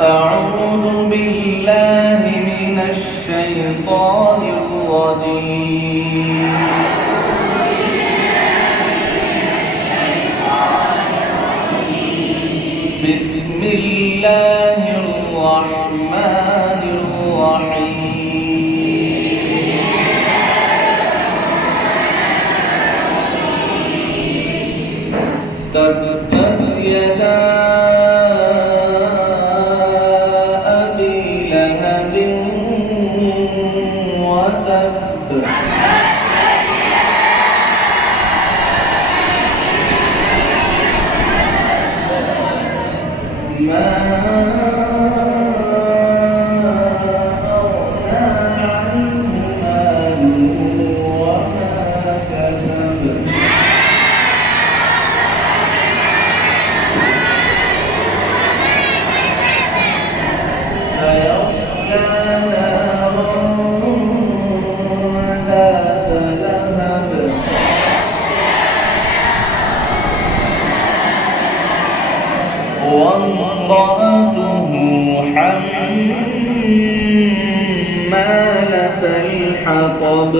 أعوذ بالله من الشيطان الرجيم. بسم الله الرحمن الرحيم. تبت يدا أبي لهب وتب ما أغنى عنه ماله وما كسب سيصلى نارا ذات لهب وامرأته حمالة الحطب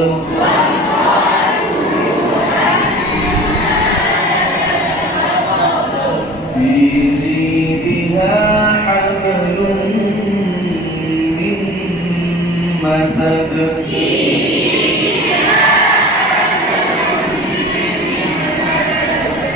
في جيدها حبل من مسد